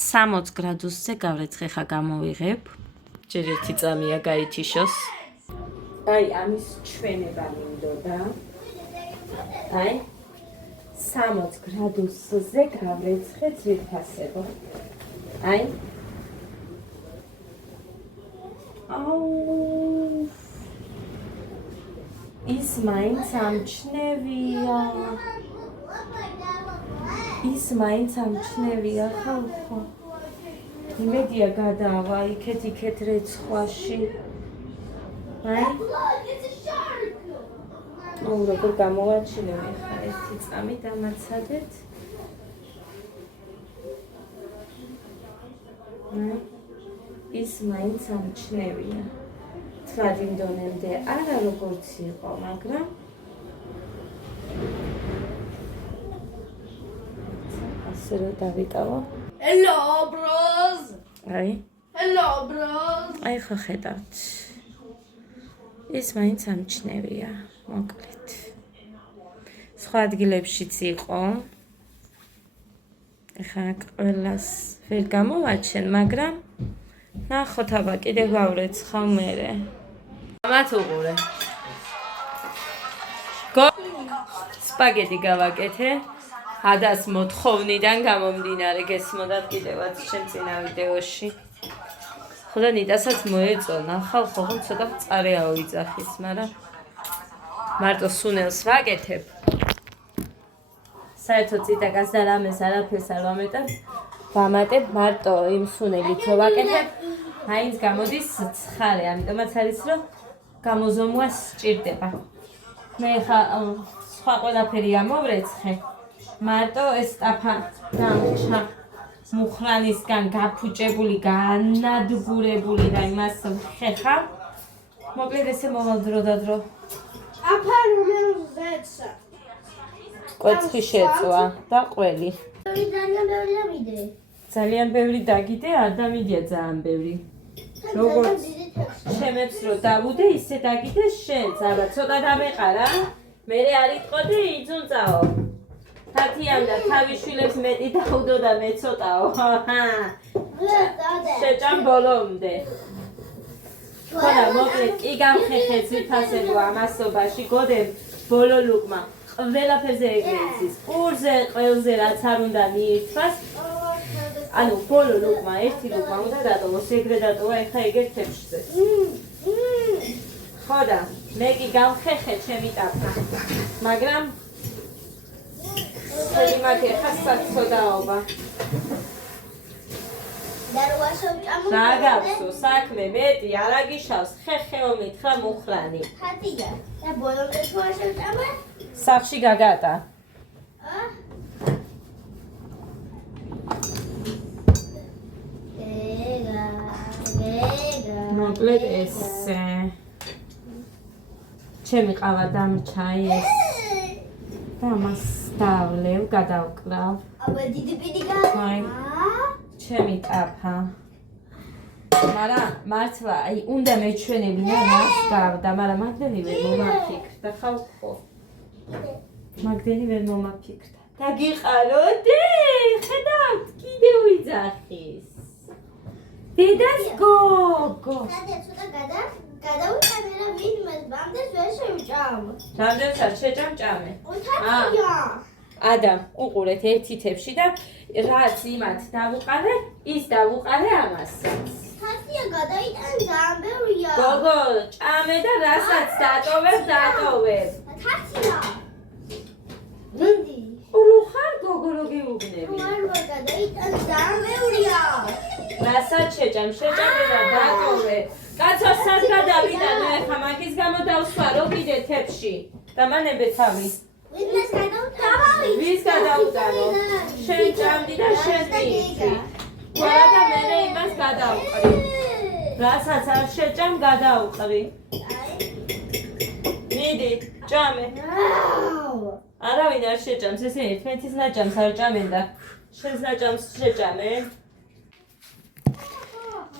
60 გრადუსზე გავრეცხე ხა გამოვიღებ. ჯერ ერთი წამია გაიჩიშოს. აი, ამის ჩვენება მინდოდა. აი, 60 გრადუსზე გავრეცხე ძვირფასებო. აი. აუ. ის მაინც ამჩნევია. ის მაინც ამჩნევია ხალხო. იმედია გადავა იქეთ რეცხვაში. აი. აუ როგორ გამოვაჩინე ხა ერთი წამი დამაცადეთ. ის მაინც ამჩნევია. თვალინ დონემდე არა როგორც იყო, მაგრამ ასე რომ დავიტავო. Hello bros. აი. Hello bros. აი ხო ხედავთ. ის მაინც ამჩნევია, მოკლედ. სხვა ადგილებშიც იყო. ეხლა ყველას ვერ გამოვაჩენ, მაგრამ ნახოთ აბა კიდე გავრეცხავ მერე. ამათ უყურე. სპაგეტი გავაკეთე. ადას მოთხოვნიდან გამომდინარე გესმოდათ კიდევაც ჩემ წინა ვიდეოში. ხოდა ნიტასაც მოეწონა, ხალხო ცოტა წარე აუიძახის, მაგრამ მარტო სუნელს ვაკეთებ. საერთოდ წიტაკას და რამეს არაფერს არ ვამეტებ. ვამატებ მარტო იმ სუნელით რო ვაკეთებ. მაინც გამოდის ცხარე, ამიტომაც არის რომ გამოზომვა სჭირდება. მე ხა სხვა ყველაფერი ამოვრეცხე. მარტო ეს ტაფა დამრჩა მუხრანისგან გაფუჭებული, განადგურებული და იმას ხეხა. მოკლედ ესე მოვალ დრო და დრო. აფა რომელზეცა? კვეცხი შეწვა და ყველი. ძალიან ბევრი დამიდე. ძალიან ბევრი დაგიდე, არ დამიდია ძალიან ბევრი. როგორც შემეც რო დავუდე, ისე დაგიდე შენც, აბა ცოტა დამეყარა. მერე არ იტყოდე, იძუნწაო. თათიამ და თავიშვილებს მეტი დაუდო და მე ცოტაო. შეჭამ ბოლომდე. ხოდა მოკლედ კი გამხეხე ძვირფასებო ამასობაში, გოდემ ბოლო ლუკმა. ყველაფერზე ეგრეცის, პურზე, ყველზე რაც არ უნდა მიირთვას. ანუ ბოლო ლუკმა, ერთი ლუკმა უნდა დატოვოს, ეგრე დატოვა, ეხლა ეგერ თებშზე. ხოდა, მე კი გამხეხე ჩემი ტაფა. მაგრამ ხელი მაქვს ეხლა საცოდაობა. რა გახსო, საქმე მეტი არ აგიშავს, ხეხეო მითხრა მუხრანი. ხათია, და ბოლომდე თუ არ შევჭამე? სახში გაგატა. მოკლედ ესე. ჩემი ყავა დამრჩა ეს. და მას დავლევ, გადავკლავ. აბა დიდი პიდი აი. ჩემი ტაფა. მაგრამ მართლა, აი, უნდა მეჩვენებინა რას გავდა, მაგრამ მაგდენი ვერ მომაფიქრდა, ხალხო. მაგდენი ვერ მომაფიქრდა. დაგიყაროდე, ხედავთ, კიდე უიძახის. დედას გოგო. და ცოტა გადავიტანე რა ვინმეს ბამდეს ვერ შევჭამ. რამდენს არ შეჭამ-ჭამე? თათია. ადამ, უყურეთ ერთი თებში და რაც იმათ დავუყარე, ის დავუყარე ამას. თათია გადაიტანე ძალიან ბევრია. გოგო, ჭამე და რასაც დატოვებ. თათია. დიდი. რუხარ გოგო რო გეუბნები. მარმა გადაიტანე ძალიან ბევრია. რასაც შეჭამე და დატოვე. კაცო სად გადავიტანო ეხა მაგის გამო დავსვარო კიდე თებში. და მანებე თავი. ვინმეს გადავტანე? ვის გადავუტანო? შენ ჭამდი და შენ მიიწვი. ყველა და მერე იმას გადავყრი. რასაც არ შეჭამ გადავყრი. მიდი, ჭამე. არავინ არ შეჭამს, ესე ერთმანეთის ნაჭამს არ ჭამენ და შენს ნაჭამს შეჭამე.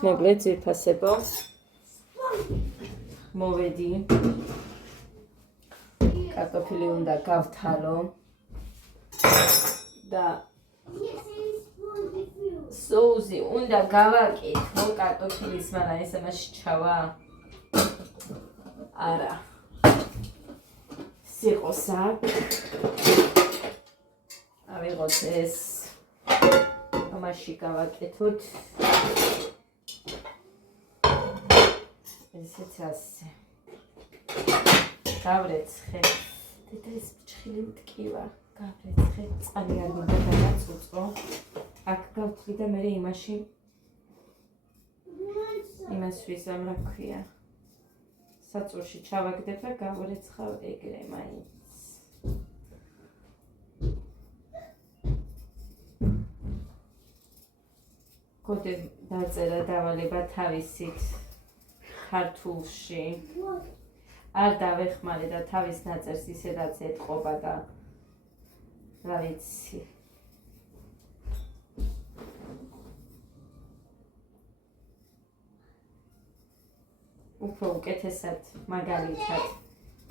მოკლედ ძვირფასებო. მოვედი. კარტოფილი უნდა გავთალო. და Соузи უნდა გავაკეთო კარტოფილის, მაგრამ ეს ამაში ჩავა. არა. სიყოს აქ. ავიღოთ ეს. ამაში გავაკეთოთ. ესეც ასე. გავრეცხე. დედა ეს ფჩხილი მტკივა. გავრეცხე. წყალი არ მინდა გადაწუწო. აქ გავთვლი და მე იმაში იმას ვიზამ რა ქვია. საწურში ჩავაგდებ და გავრეცხავ ეგრე მაინც. კოდე დაწერა დავალება თავისით ქართულში. არ დავეხმარე და თავის ნაწერს ისედაც ეთყობა და რა ვიცი. უფრო უკეთესად მაგალითად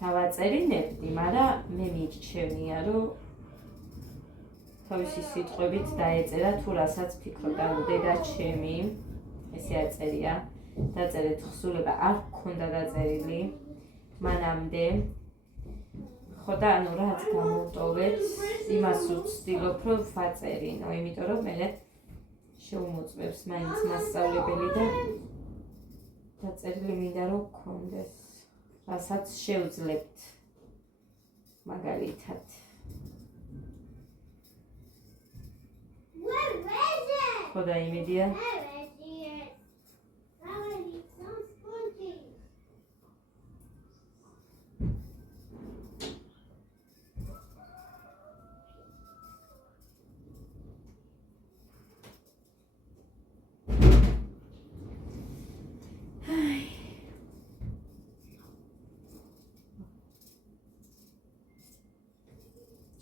დავაწერინებდი, მაგრამ მე მირჩევნია, რომ თავისი სიტყვებით დაეწერა თუ რასაც ფიქრობდა. დედა ჩემი, ესე აწერია, დაწერეთ ხსულება არ გქონდა დაწერილი მანამდე. ხო და ანუ რაც გამოვტოვეთ, იმას ვცდილობ, რომ ვაწერინო, იმიტომ რომ მე შეუმოწმებს მაინც მასწავლებელი და დაწერილი მინდა რომ გქონდეს, რასაც შევძლებთ მაგალითად. ხო და იმედია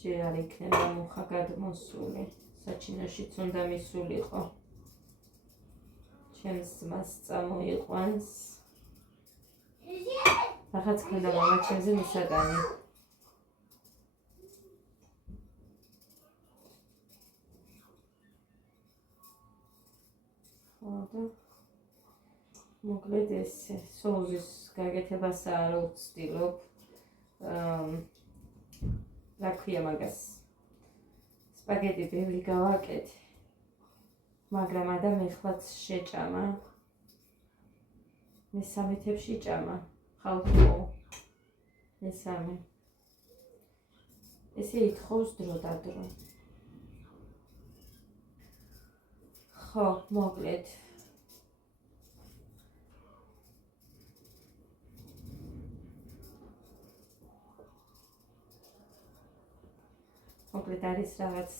ჯერ არ იქნება მუხა გადმოსული, საჩინოშიც უნდა მისულიყო. ჩემს ძმას წამოიყვანს. ახაც ქონდა მამა ჩემზე მისაგანი. ხო და მოკლედ ესე, სოუზის გაკეთებას არ ვცდილობ. რა ქვია მაგას? სპაგეტი ბევრი გავაკეთე. მაგრამ ადამ ეხლაც შეჭამა. მესამე თებში ჭამა. ხალხო. მესამე. ესე ითხოვს დრო და დრო. ხო, მოკლედ. მოკლედ არის რაღაც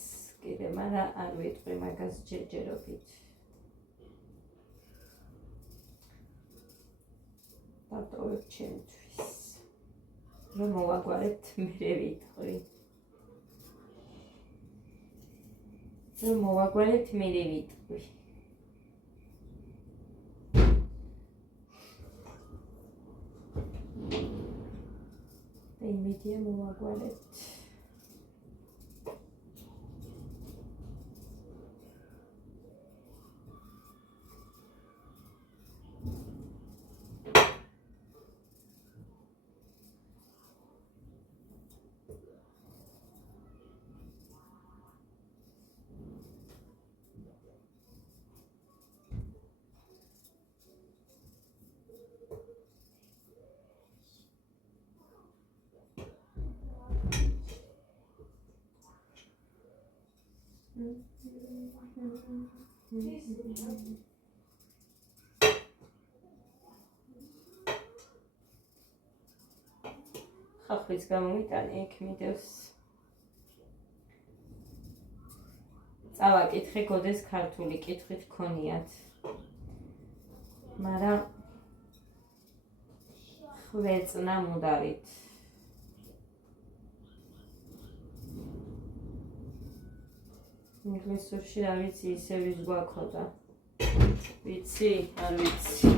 კიდე, მაგრამ არ ვიტყვი მაგას ჯერჯერობით. დავტოვებ ჩემთვის. რომ მოვაგვარებთ, მერე ვიტყვი. რომ მოვაგვარებთ, მერე ვიტყვი. და იმედია მოვაგვარებთ. ხახვის გამომიტანი იქ მიდევს. წავაკითხე გოდეს ქართული კითხვით ქონიათ. მაგრამ ხვეწნა მუდარით. ინგლისურში რა ვიცი, ისე ვის გვაქოდა. ვიცი, არ ვიცი.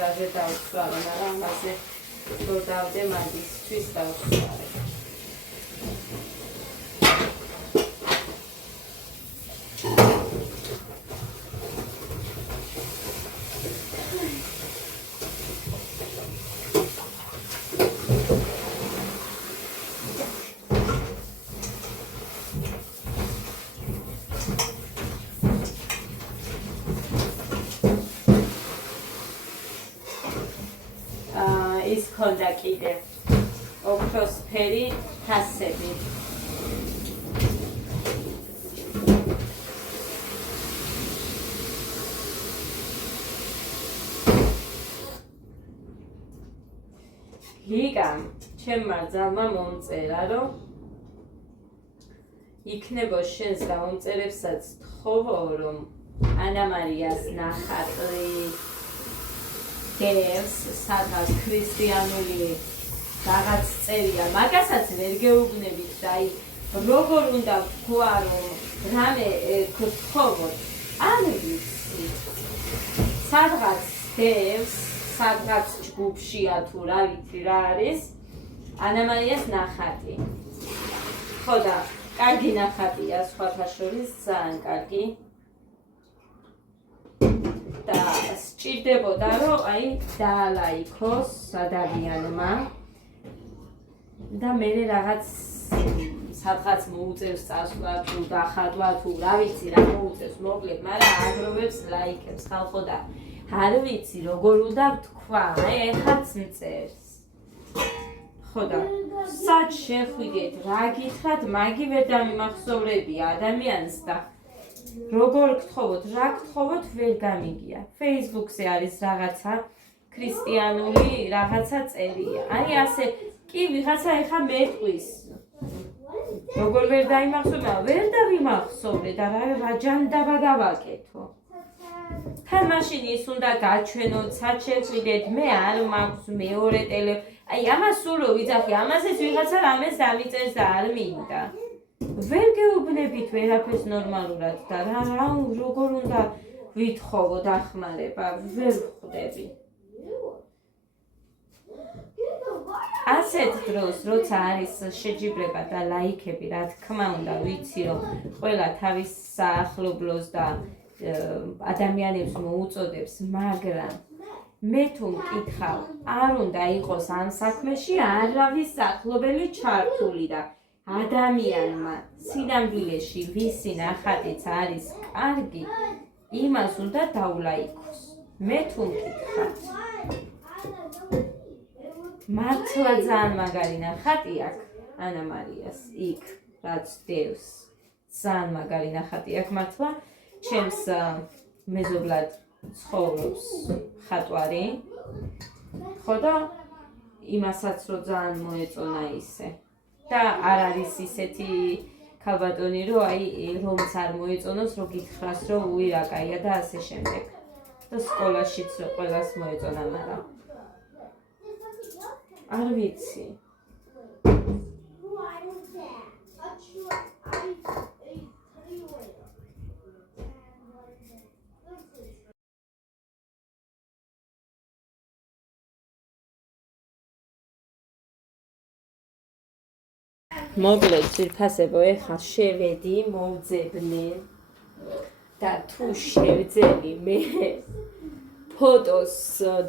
რაზე დავცვალე, მაგრამ ამაზე რო დავდე მაგისთვის დავცვალე. ის ქონდა კიდე ოქროსფერი თასები. ლიგამ ჩემმა ძალმა მომწერა, რომ იქნებო შენს გამომწერებსაც თხოვო, რომ ანა მარიას ნახატი დევს სადღაც ქრისტიანული რაღაც წერია, მაგასაც ვერ გეუბნებით და აი როგორ უნდა თქვა, რომ რამე გთხოვოთ, არ ვიცი. სადღაც დევს, სადღაც ჯგუფშია თუ რა ვიცი რა არის, ანა მარიას ნახატი. ხო და კარგი ნახატია, სხვათა შორის ძალიან კარგი. და სჭირდებოდა, რომ აი დაალაიქოს ადამიანმა და მე რაღაც სადღაც მოუწევს წასვლა თუ დახატვა თუ რა ვიცი რა მოუწევს, მოკლედ, მაგრამ აგროვებს ლაიქებს ხალხო და არ ვიცი როგორ უნდა ვთქვა, აი ეხაც მწერს. ხო და სად შეხვიდეთ, რა გითხრათ, მაგი ვერ დამიმახსოვრებია ადამიანს და როგორ გთხოვოთ, რა გთხოვოთ, ვერ გამიგია. Facebook-ზე არის რაღაცა ქრისტიანული რაღაცა წერია. აი ასე კი ვიღაცა ეხა მეტყვის. როგორ ვერ დაიმახსოვრა, ვერ დავიმახსოვრე და რა ჯანდაბა გავაკეთო. თან მაშინ ის უნდა გაჩვენოთ, სად შეხვიდეთ, მე არ მაქვს მეორე ტელეფონი. აი ამას სულ რო ვიძახი, ამასაც ვიღაცა რამეს დამიწერს და არ მინდა. ვერ გეუბნებით ვერაფერს ნორმალურად და როგორ უნდა ვითხოვო დახმარება, ვერ ხვდები. ასეთ დროს, როცა არის შეჯიბრება და ლაიქები, რა თქმა უნდა, ვიცი, რომ ყველა თავის საახლობლოს და ადამიანებს მოუწოდებს, მაგრამ მე თუ მკითხავ, არ უნდა იყოს ამ საქმეში არავის ახლობელი ჩართული და ადამიანმა სინამდვილეში ვისი ნახატიც არის კარგი, იმას უნდა დაულაიქოს. მე თუ მკითხავ, მართლა ძალიან მაგარი ნახატი აქვს ანა მარიას იქ, რაც დევს. ძალიან მაგარი ნახატი აქვს მართლა. ჩემს მეზობლად ცხოვრობს ხატვარი. ხო და იმასაც რომ ძალიან მოეწონა ისე. და არ არის ისეთი ქალბატონი, რომ აი რომს არ მოეწონოს, რომ გითხრას, რომ უი რა კაია და ასე შემდეგ. და სკოლაშიც რომ ყველას მოეწონა, მაგრამ არ ვიცი. მოკლედ ძირფასებო, ეხლა შევედი, მოვძებნე და თუ შევძელი მე ფოტოს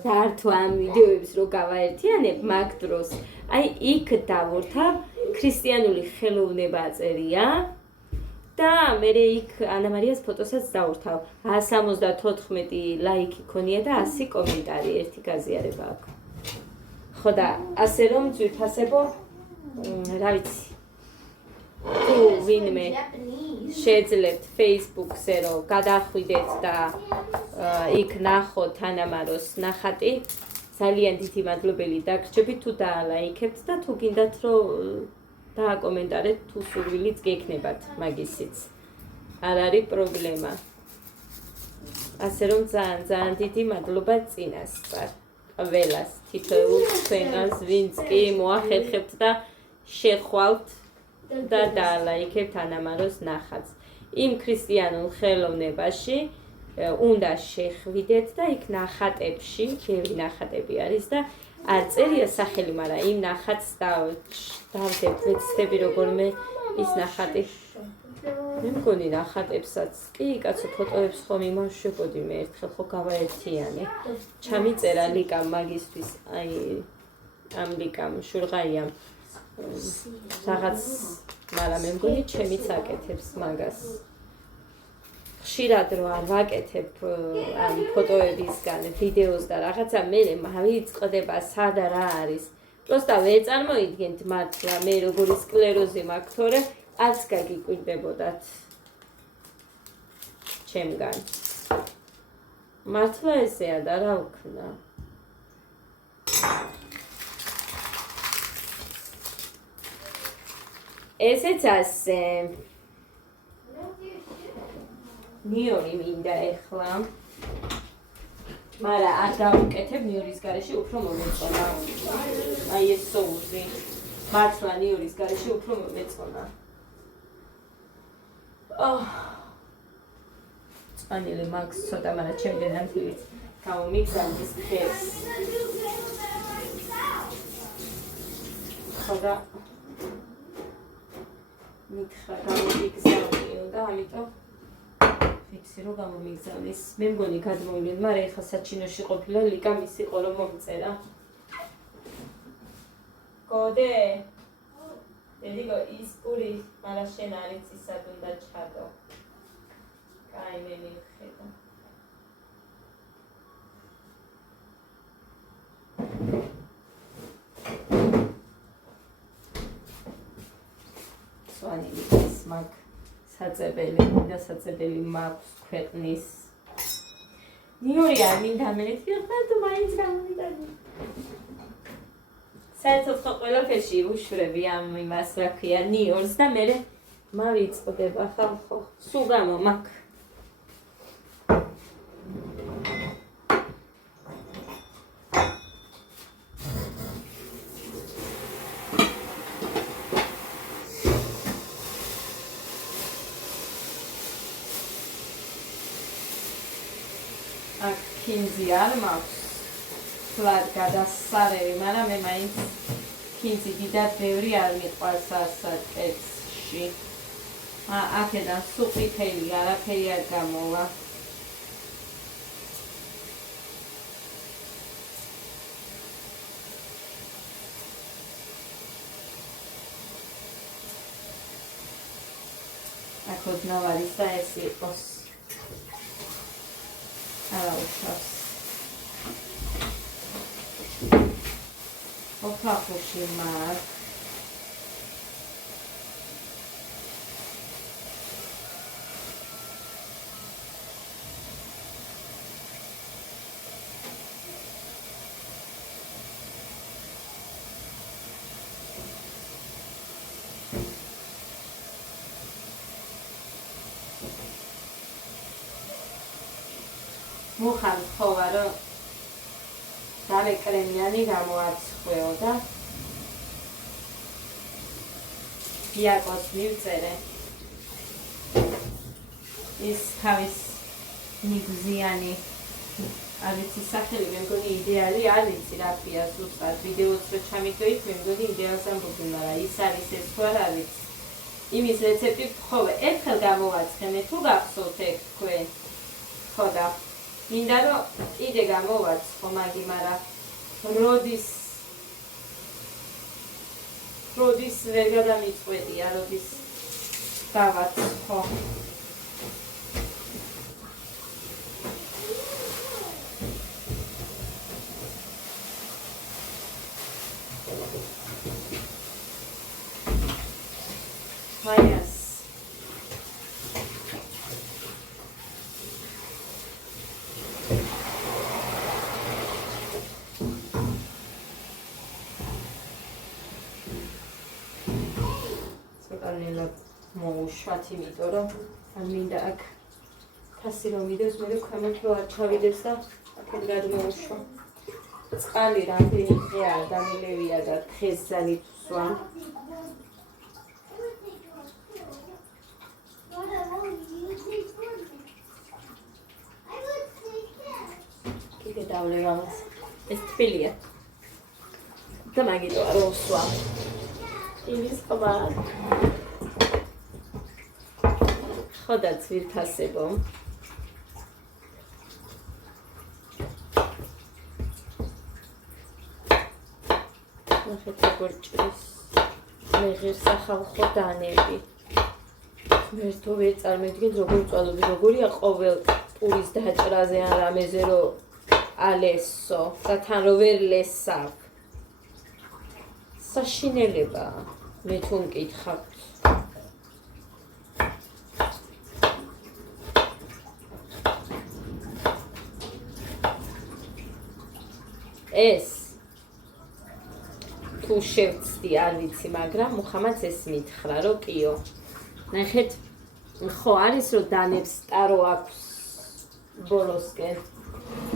დართვა ამ ვიდეოებს რო გავაერთიანებ მაგ დროს, აი იქ დავორთავ ქრისტიანული ხელოვნება წერია და მე იქ ანა მარიას ფოტოსაც დავორთავ. 174 ლაიქი ქონია და 100 კომენტარი, ერთი გაზიარება აქვს. ხო და ასე რომ ძვირფასებო, რა ვიცი. თუ ვინმე შეძლებთ Facebook-ზე რომ გადახვიდეთ და იქ ნახოთ ანა მარიას ნახატი, ძალიან დიდი მადლობელი დაგრჩებით თუ დაალაიქებთ და თუ გინდათ რომ დააკომენტარეთ თუ სურვილიც გექნებათ მაგისიც. არ არის პრობლემა. ასე რომ ძალიან დიდი მადლობა წინასწარ. ყველას თითოეულ თქვენგანს ვინც კი მოახერხებთ და შეხვალთ და დაალაიქებთ ანა მარიას ნახატს. იმ ქრისტიანულ ხელოვნებაში უნდა შეხვიდეთ და იქ ნახატებში, ბევრი ნახატები არის და არ წერია სახელი, მაგრამ იმ ნახატს დავდებთ, ვეცდები როგორმე ის ნახატი. მე მგონი ნახატებსაც კი, კაცო ფოტოებს ხომ იმავშებოდი მე ერთხელ ხო გავაერთიანი. ჩამიწერა ლიკამ მაგისთვის, აი ამ ლიკამ შურღაიამ რაღაც, მაგრამ მე მგონი ჩემიც აკეთებს მაგას. ხშირად რო არ ვაკეთებ ამ ფოტოებისგან ვიდეოს და რაღაცა მე მავიწყდება სადა რა არის. პროსტა ვერ წარმოიდგენთ მართლა მე როგორი სკლეროზი მაქვს, თორე არც გაგიკვირდებოდათ ჩემგან. მართლა ესეა და რა ვქნა. ესეც ასე. ნიორი მინდა ეხლა. მაგრამ არ დავუკეთებ ნიორის გარეშე უფრო მომეწონა. აი ეს სოუსი. მართლა ნიორის გარეშე უფრო მომეწონა. წანილი მაქვს ცოტა, მაგრამ ჩემი დედამთილიც გამომიგზავნის ხეს. ხოდა მითხრა გამომიგზავნიო და ამიტომ ფიქსი რო გამომიგზავნის. მე მგონი გადმოვლენ, მაგრამ ეხლა საჩინოში ყოფილა ლიკა მისი ყოლო მომწერა. გოდე დედიგო ის პური მარა შენ არის ისად უნდა ჩადო. კაი მე მივხედა. სვანილი ის მაგ საწებელი და საწებელი მაქვს ქვეყნის. ნიორი არ მინდა მერეთი ხარ თუ მაინც გამომიტანი. საერთოდ ხო ყველაფერში უშვრები ამ იმას რა ქვია ნიორს და მე მავიწყდება ხალხო. სულ გამო მაქვს. კინზი არ მაქვს ფლად გადასარევი, მაგრამ მე მაინც კინზი დიდად ბევრი არ მიყვარს ასაკეთში. აქედან სულ ყვითელი არაფერი არ გამოვა. აქ ოდნავ არის და ეს იყოს. არა უშავს. ოქახუში მაქვს. მუხან ხოვა რომ დამეკრემიანი გამოაცხვეო და იაკოს მივწერე ის თავის ნიგზიანი არ ვიცი სახელი, მე მგონი იდეალი არ ვიცი რა ქვია ზუსტად ვიდეოც რო ჩამიგდოით, მე მგონი იდეალს ამბობდი, მაგრამ ის არის ეს თუ არ არის იმის რეცეპტი ხოვე ერთხელ გამოვაცხე მე თუ გახსოვთ ეგ თქვენ ხო და მინდა რომ კიდე გამოვაცხო მაგი, მაგრამ როდის ვერ გადამიწყვეტია, როდის დავაცხო. Yes. მოუშვათ, იმიტომ რომ არ მინდა აქ თასი რომ ვიდევს, მე ქვემოთ რო არ ჩავიდეს და აქეთ გადმოუშვა. წყალი რამდენი დღეა დამილევია და დღეს ძალით ვსვამ. გედავლებ ამას. ეს თბილია. და მაგიტო არ ვსვა. იმის ყობა. ხოდა ძვირთასებო. ნახეთ როგორ ჭრის. მე ღირს ახალ ხოდანები. მე თუ ვერ წარმოვიდგენ როგორ წვალობი, როგორია ყოველ პურის დაჭრაზე ან რამეზე რო ალესო, და თან რო ვერ ლესავ. საშინელება მე თუ მკითხავთ. ეს თუ შევწდი არ ვიცი, მაგრამ მუხამაც ეს მითხრა, რომ კიო. ნახეთ, ხო არის რომ დანებს ტარო აქვს ბოლოსკენ.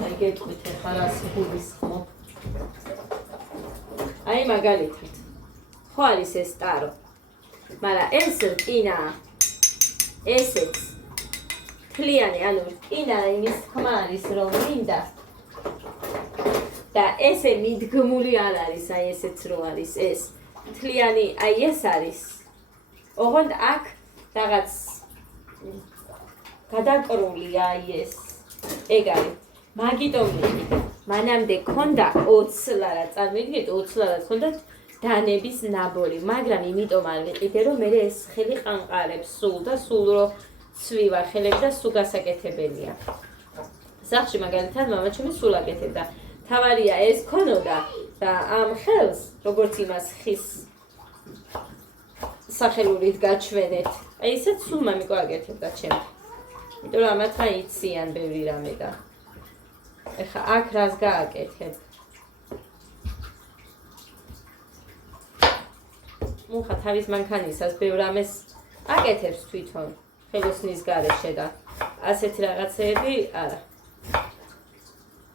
აი გეტყვით ახლა რას გულისხმო. აი მაგალითად. ხო არის ეს ტარო. მაგრამ ეს რკინა ესეც თლიანი, ანუ რკინა იმის თქმა არის რომ მინდა და ესე მიდგმული არ არის, აი ესეც რო არის ეს თლიანი, აი ეს არის. ოღონდ აქ რაღაც გადაკრულია ეს. ეგ არის. მაგიტომ მანამდე ქონდა 20 ლარა, წარმოვიდგინეთ 20 ლარა ქონდა დანების ნაბოლი, მაგრამ იმიტომ არ ვიყიდე რომ მე ეს ხელი ყანყარებს სულ და სულ რო ცვივა ხელები და სულ გასაკეთებელია. სახლში მაგალითად მამაჩემი სულ აკეთებდა. თავარია ეს ქონოდა და ამ ხელს როგორც იმას ხის სახელურით გაჩვენეთ. აი ისეთ სულ მამიკო აკეთებდა ჩემ. იმიტომ რომ ამათმა იციან ბევრი რამე და ეხა აქ რას გააკეთებ? მუხა თავის მანქანისას ბევრ რამეს აკეთებს თვითონ ხელოსნის გარეშე და ასეთი რაღაცეები არა.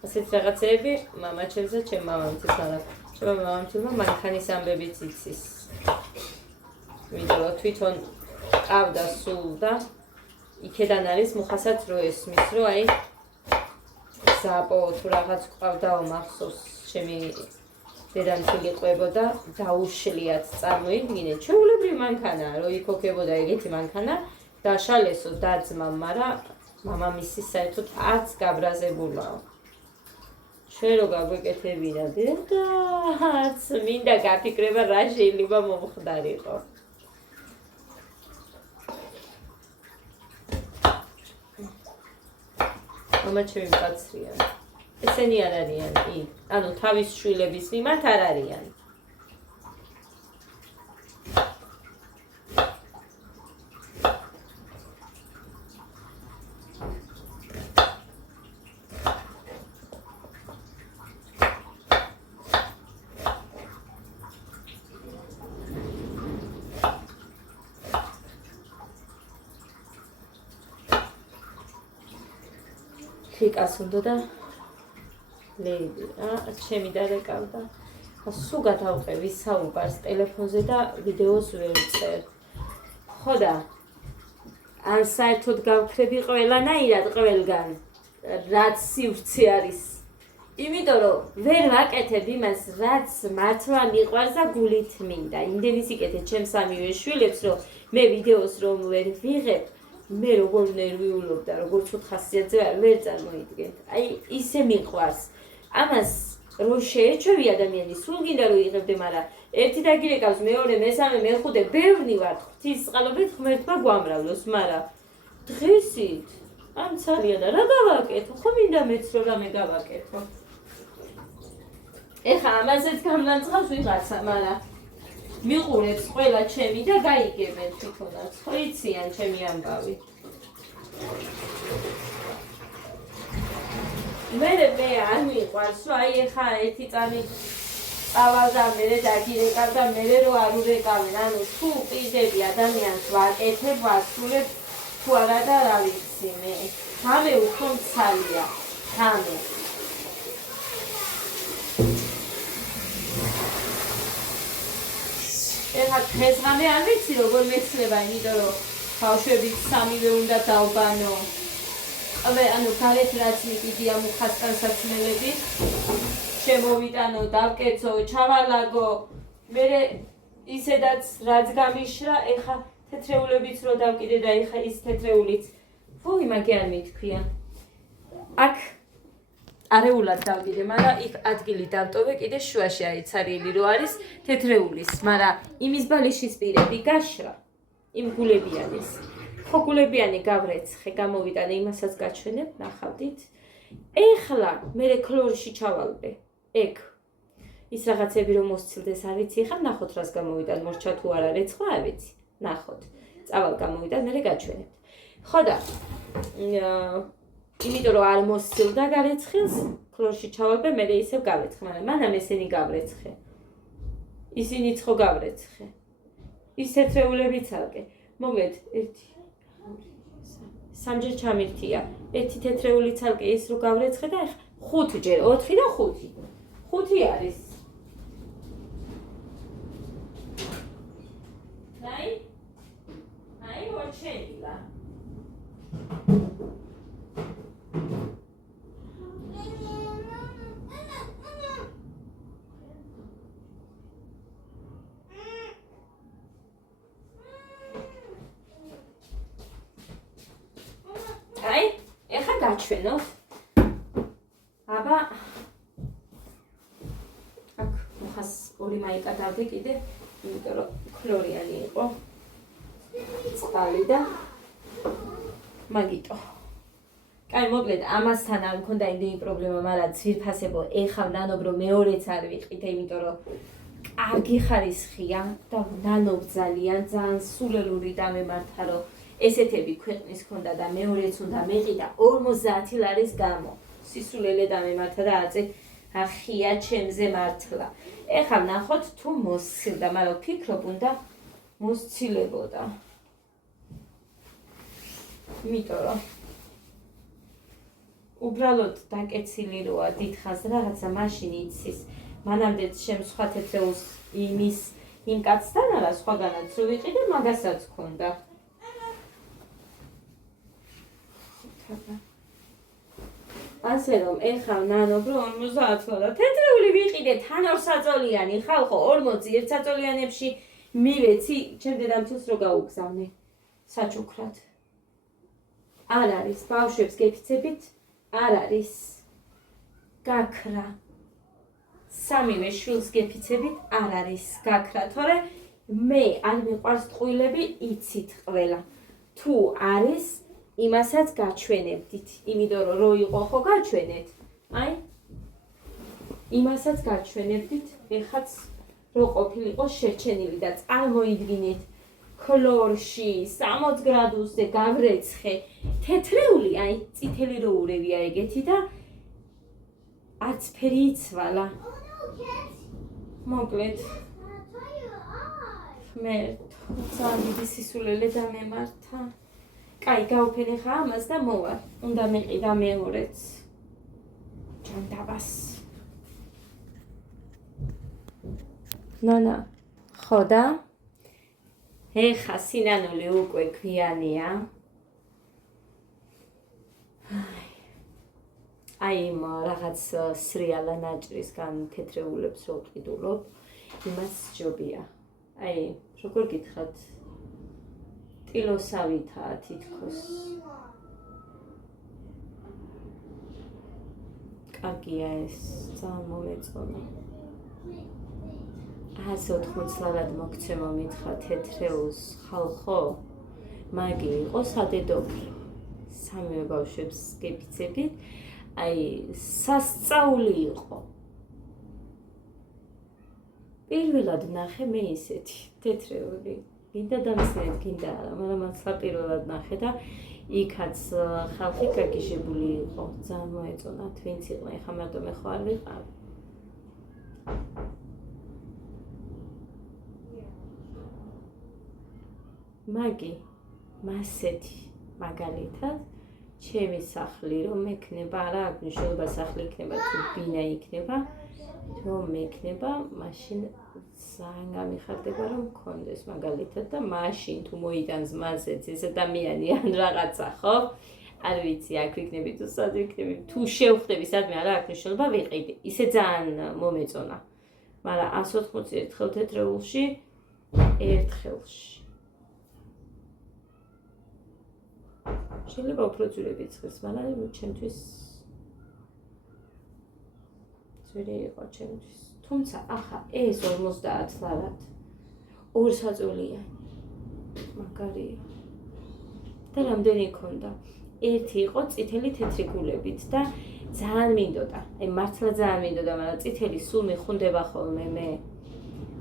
ასეთი რაღაცეები მამაჩემს და ჩემ მამამისს არა. ჩემ მამამისმა მანქანის ამბებიც იცის. იმიტომ რომ თვითონ ყავდა სულ და იქედან არის მუხასაც რო ესმის, რომ აი ზაპო თუ რაღაც ყავდაო მახსოვს ჩემი დედამთილი ყვებოდა დაუშლიათ წარმოიდგინეთ ჩვეულებრივი მანქანაა რომ იქოქებოდა ეგეთი მანქანა დაშალესო დაძმა, მაგრამ მამამისი საერთოდ არც გაბრაზებულაო. ჩვენ რო გაგვეკეთებინა დედა არც მინდა გაფიქრება რა შეიძლება მომხდარიყო. მამაჩემი მკაცრია. ესენი არ არიან, ანუ თავის შვილების მიმართ არ არიან. თიკას უნდა და ლეიბი, ჩემი და რეკავდა. სულ გადავყე ვისაუბარს ტელეფონზე და ვიდეოს ვერ ვწერ. ხო და ან საერთოდ გავქრები ყველანაირად ყველგან, რაც სივრცე არის. იმიტომ რომ ვერ ვაკეთებ იმას, რაც მართლა მიყვარს და გულით მინდა. იმდენი სიკეთე ჩემს სამივე შვილებს, რომ მე ვიდეოს რომ ვერ ვიღებ, მე როგორ ნერვიულობ და როგორ ცუდ ხასიათზე ვერ წარმოიდგენთ. აი ისე მიყვარს. ამას რო შეეჩვევი ადამიანი სულ გინდა რომ იღებდე, მაგრამ ერთი დაგირეკავს, მეორე, მესამე, მეხუთე, ბევრი ვართ. ღვთისწყალობით ღმერთმა გვამრავლოს, მაგრამ დღისით ამ ცალია და რა გავაკეთო? ხო მინდა მეც რომ რამე გავაკეთო. ეხა ამაზეც გამნანწყავს ვიღაცა, მაგრამ მიყურებს ყველა ჩემი და გაიგებენ თვითონაც. ხო იციან ჩემი ამბავი. მე არ მიყვარს, რომ აი ეხა ერთი წამი წავალდა, მერე დაგირეკავდა, მერე რო არ ურეკავენ. ანუ თუ პირდები ადამიანს ვაკეთებ, ვასრულებ თუ არა და რა ვიცი მე. თამე უფრო მცალია, თამე. ეხა დღეს ღამე არ ვიცი როგორ მეცლება, იმიტომ რომ ბავშვები სამივე უნდა დავბანო. ანუ გარეთ რაც მიყიდია მუხასკანსაცმელები შემოვიტანო, დავკეცო, ჩავალაგო, მერე ისედაც რაც გამიშრა, ეხა თეთრეულებიც რო დავკიდე და ეხა ის თეთრეულიც. ფუი, მაგე არ მითქვია. აქ არეულად დავკიდე, მაგრამ იქ ადგილი დავტოვე, კიდე შუაში აიცარიელი რო არის თეთრეულის, მაგრამ იმის ბალიშის პირები გაშრა. იმ გულებიანის. ხო გულებიანი გავრეცხე, გამოვიტანე, იმასაც გაჩვენებ, ნახავდით. ეხლა მერე ქლორში ჩავალბე. ეგ ის რაღაცები რომ მოსცილდეს არ ვიცი, ხა ნახოთ რას გამოვიტან, მორჩა თუ არა რეცხვა არ ვიცი. ნახოთ. წავალ გამოვიტან, მერე გაჩვენებთ. ხო და იმიტომ რომ არ მოსცილდა გარეცხილს, ქლორში ჩავალბე, მერე ისევ გავეცხე, მაგრამ მანამ ესენი გავრეცხე. ისინიც ხო გავრეცხე. ის თეთრეულებიც ალკე. მოგეთ 1 სამჯერ ჩამირთია. ერთი თეთრეული ცალკე ის რო გავრეცხე და 5 ჯერ, 4 და 5. 5 არის. აი მოჩენილა. ეხა გაჩვენოთ. აბა აქ მოხას ორი მაიკა დავდე კიდე, იმიტომ რომ ქლორიანი იყო. წყალი და მაგიტო. კაი, მოკლედ ამასთან არ მქონდა იმდენი პრობლემა, მაგრამ ძვირფასებო ეხა ნანობრო მეორეც არ ვიყიდე, იმიტომ რომ კარგი ხარისხია და ნანობ ძალიან სულელური დამემართა, რომ ესეთები ქვეყნის ქონდა და მეორეც უნდა მეყიდა 50 ლარის გამო. სისულელე დამემართა და აწე ახია ჩემზე მართლა. ეხლა ნახოთ თუ მოსცილდა, მაგრამ ვფიქრობ უნდა მოსცილებოდა. იმიტომ რომ უბრალოდ დაკეცილი როა დიდხანს რაღაცა მაშინ იცის. მანამდე შემ სხვა თეთრეულს იმ კაცთან არა სხვაგანაც რო ვიყიდე, მაგასაც ქონდა. ასე რომ ეხლა ნანობრო 50 და თეთრეული ვიყიდე თან 2 საწოლიანი ხალხო 40 1 საწოლიანებში მივეცი ჩემ დედამთილს რო გაუგზავნე საჩუქრად. არ არის ბავშვებს გეფიცებით, არ არის გაქრა. სამივე შვილს გეფიცებით, არ არის გაქრა, თორე მე არ მიყვარს ტყუილები, იცით ყველა. თუ არის იმასაც გაჩვენებდით, იმიტომ რომ რო იყო ხო გაჩვენეთ. აი იმასაც გაჩვენებდით, ეხაც რო ყოფილიყო შერჩენილი და წარმოიდგინეთ ქლორში 60 გრადუსზე გავრეცხე თეთრეული, აი წითელი რო ურევია ეგეთი და არცფერი იცვალა. მოკლედ მე ძალიან დიდი სისულელე დამემართა. კაი, გავფენე ხა ამას და მოვარ. უნდა მეყიდა მეორეც. ჯანდაბას. ნანა, ხო და? ეხა სინანული უკვე გვიანია. აი რაღაც სრიალა ნაჭრისგან თეთრეულებს რო ვყიდულობ, იმას ჯობია. აი, როგორ გითხრათ? ტილოსავითაა თითქოს. კარგია ეს, ძალიან მომეწონა. 180 ლარად მოგცემო მითხრა თეთრეულს ხალხო. მაგი იყო სადედოფლო. სამივე ბავშვებს გეფიცებით. აი, სასწაული იყო. პირველად ნახე მე ისეთი თეთრეული. გინდა დამსნეთ, გინდა არა, მაგრამ მართლა პირველად ნახე და იქაც ხალხი გაგიჟებული იყო. ძალიან მოეწონათ, ვინც იყო, ეხლა მარტო მე ხო არ ვიყავ. მაგი, მასეთი მაგალითად ჩემი სახლი რომ მექნება, არა აქვს მნიშვნელობა სახლი იქნება თუ ბინა იქნება, რომ მექნება, მაშინ ძალიან გამიხარდება რომ მქონდეს მაგალითად და მაშინ თუ მოიტანს მასეც ეს ადამიანი ან რაღაცა, ხო? არ ვიცი, აქ ვიქნები თუ სად ვიქნები. თუ შევხვდები სადმე არა აქვს მნიშვნელობა ვიყიდი. ისე ძალიან მომეწონა. მაგრამ 180 ერთხელ თეთრეულში ერთხელში. შეიძლება უფრო ძვირები ცხეს, მაგრამ ჩემთვის ძვირი იყო ჩემთვის. თუმცა ახლა ეს 50 ლარად 2 საწოლიანი. მაგარია. და რამდენი ქონდა? ერთი იყო წითელი თეთრი გულებით და ძალიან მინდოდა. აი მართლა ძალიან მინდოდა, მაგრამ წითელი სულ მიხუნდება ხოლმე მე.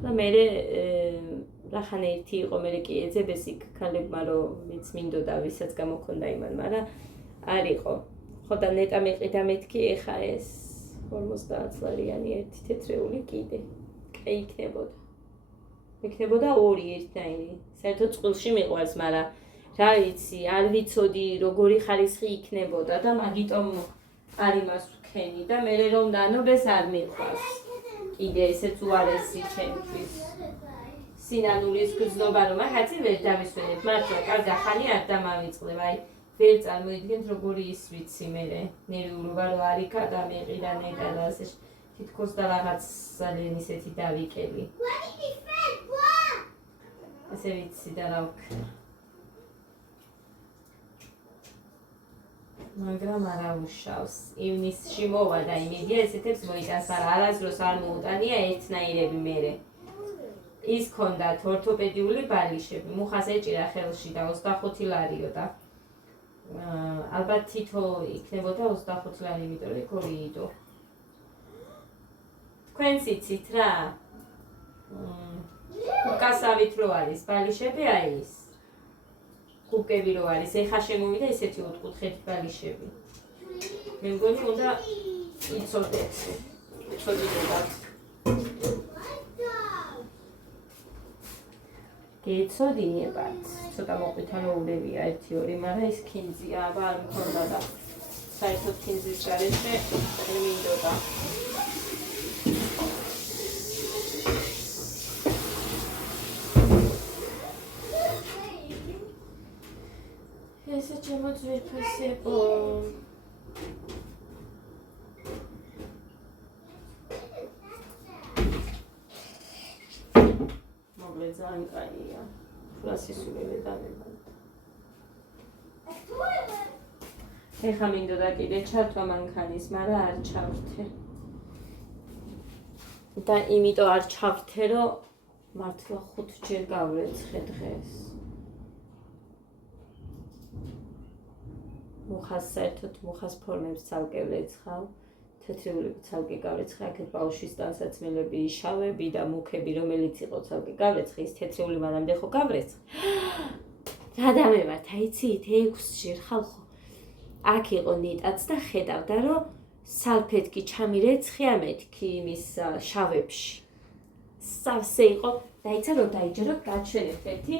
და მე რახან ერთი იყო, მე კი ეძებეს იქ ქალებმა რომ მეც მინდოდა ვისაც გამოქონდა იმან, მაგრამ არ იყო. ხო და ნეტა მიყიდა მეთქი ეხა ეს 50 ლარიანი ერთი თეთრეული კიდე. კი იქნებოდა. იქნებოდა 2 ერთნაირი. საერთოდ წყვილში მიყვარს, მაგრამ რა ვიცი, არ ვიცოდი როგორი ხარისხი იქნებოდა და მაგიტომ არ იმას ვქენი და მე რომ ნანობეს არ მიყვარს. კიდე ესეც უარესი ჩემთვის. სინანულის გზნობა რომ ახაცი ვერ დავისვენებ, მართლა კარგა ხანი არ დამავიწყლებ, აი ვერ წარმოიდგენთ როგორი ის ვიცი მე ნერვიულობა რო არიქა და მეყიდა ნეტა და ასე თითქოს და რაღაც ძალიან ისეთი დავიკელი. ესე ვიცი და რა ვქნა. მაგრამ არა უშავს. ივნისში მოვა და იმედია ესეთებს მოიტანს, მაგრამ არასდროს არ მოუტანია ერთნაირები მერე. ის ქონდათ ორთოპედიული ბალიშები, მუხას ეჭირა ხელში და 25 ლარიო და ალბათ თითო იქნებოდა 25 ლარი, იმიტომ რომ იქ 2 იდო. თქვენც იცით რა? უკასავით რო არის ბალიშები, აი ის კუკები რო არის, ეხა შემოვიდა ესეთი ოთხკუთხედი ბალიშები. მე მგონი უნდა იცოდეთ. იცოდინებათ. გეცოდინებათ. ცოტა მოყვითალოურებია 1-2, მაგრამ ეს ქინძია, აბა არ მქონდა და საერთოდ ქინძის გარეშე არ მინდოდა. ესე ჩემო ძვირფასებო. მოგლე ძალიან კაია. ფლასისულები დავებალთ. ეხა მინდოდა კიდე ჩართვა მანქანის, მაგრამ არ ჩავრთე. და იმიტომ არ ჩავრთე, რომ მართლა 5 ჯერ გავრეცხე დღეს. მუხას საერთოდ მუხას ფორმებს ცალკე ვრეცხავ, თეთრეულები ცალკე გავრეცხე, აქეთ ბავშვის ტანსაცმელები, შავები და მუქები, რომელიც იყო ცალკე გავრეცხე, ის თეთრეული მანამდე ხო გავრეცხე. რა დამემართ, აიცით, 6 ჯერ ხალხო. აქ იყო ნიტაც და ხედავდა, რომ სალფეთკი ჩამირეცხია მეთქი იმის შავებში. სავსე იყო, დაიცა რომ დაიჯერო გაჩვენებთ ერთი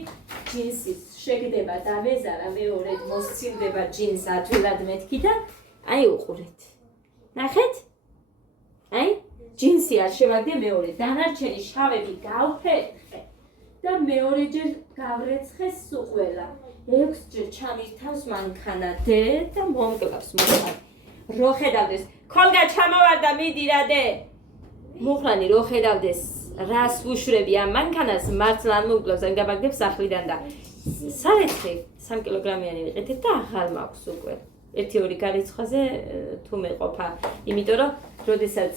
ჯინსის შეგდება დამეზარა, მეორედ მოსცილდება ჯინს ათვილად მეთქი და აი უყურეთ. ნახეთ? აი, ჯინსი არ შევაგდე მეორე, დანარჩენი შავები გავფერხე და მეორეჯერ გავრეცხე სულ ყველა. 6 ჯერ ჩამირთავს მანქანა დე და მომკლავს მუხლანი. რო ხედავდეს, ქონგა ჩამოვარდა მიდი რა დე. მუხლანი რო ხედავდეს რას ვუშვები ამ მანქანას, მართლა არ მომკლავს, ან გაბაგდებს სახლიდან და სარეცხი 3 კილოგრამიანი ვიყეთებ და აღარ მაქვს უკვე. 1-2 გარიცხვაზე თუ მეყოფა, იმიტომ რომ როდესაც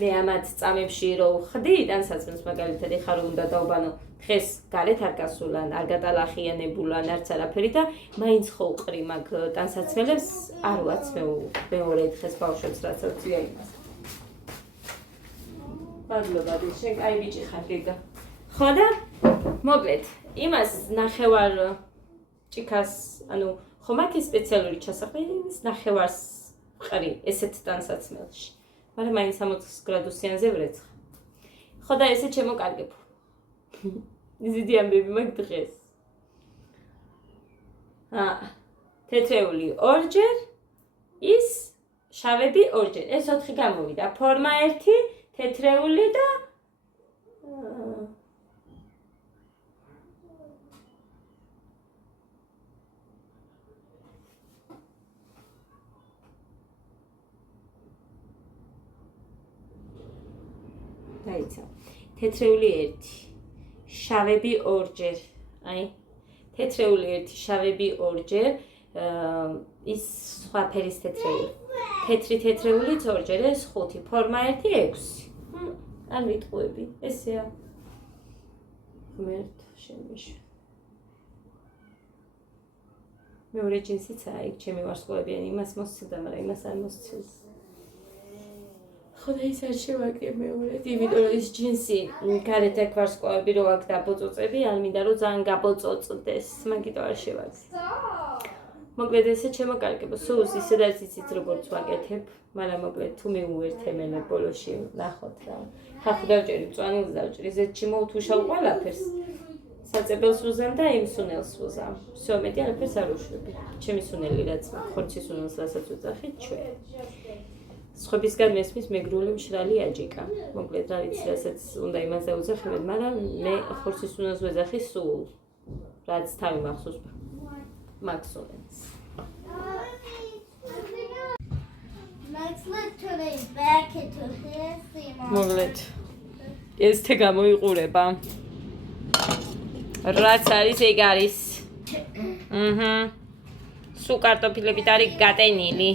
მე ამათ წამებში რო ვხდი, ტანსაცმელს მაგალითად ეხა რომ უნდა დავბანო, დღეს გარეთ არ გასულან, არ გადალახიანებულან, არც არაფერი და მაინც ხო ვყრი მაგ ტანსაცმელებს, არ ვაცმევ მეორე დღეს ბავშვებს რაცაც ვია იმას. მადლობა, შენ კაი ბიჭი ხარ გეგა. ხო და მოკლედ, იმას ნახევარ ჭიქას, ანუ ხომ აქ ის სპეციალური ჩასახი, ის ნახევარს ვყრი ესეთ ტანსაცმელში. მაგრამ მაინც 60 გრადუსიანზე ვრეცხა. ხო და ესე ჩემო კარგებო. იზიდი ამბები მაგ დღეს. თეთრეული 2 ჯერ, ის შავები 2 ჯერ. ეს 4 გამოვიდა. ფორმა 1, თეთრეული და დაიცა. თეთრეული 1, შავები 2ჯერ. აი, თეთრეული 1, შავები 2ჯერ, ის სხვა ფერის თეთრეული. თეთრეულიც 2ჯერ, ეს 5, ფორმა 1, 6. ან ვიტყუები, ესეა. ღმერთ შემიშვა. მეორე ჯინსიცაა, იქ ჩემი ვარსკვლავებიანი, იმას მოსცილდა, მაგრამ იმას არ მოსცილს. ხოდა ის არ შევაკრე მეორედ, იმიტომ რომ ის ჯინსი გარეთ აქ ვარსკვლავები რო აქ დაბოწოწები, არ მინდა რომ ძალიან გაბოწოწდეს, მაგიტომ არ შევაკრე. მოკლედ ესე ჩემო კარგებო, სულ ისედაც იცით როგორც ვაკეთებ, მაგრამ მოკლედ თუ მიუერთემენ ბოლოში ნახოთ რა. ხახუ დავჭერი, მწვანილს დავჭერი, ზეთში მოვთუშავ ყველაფერს. საწებელს ვუზამ და იმ სუნელს ვუზამ. всё, მეტი არაფერს არ უშვები. ჩემი სუნელი რაც მაქვს, ხორცის სუნელს რასაც ვუძახით ჩვენ. სხვებისგან მესმის მეგრული მშრალი აჯიკა. მოკლედ რა ვიცი, რასაც უნდა იმას დაუძახებთ, მაგრამ მე ხორცის სუნელს ვეძახი სულ. რაც თავი მახსოვს მაგ სუნელს. Let's look today back into his theme. მოკლედ ეს თე გამოიყურება. რაც არის ეგ არის. სულ კარტოფილებით არის გატენილი.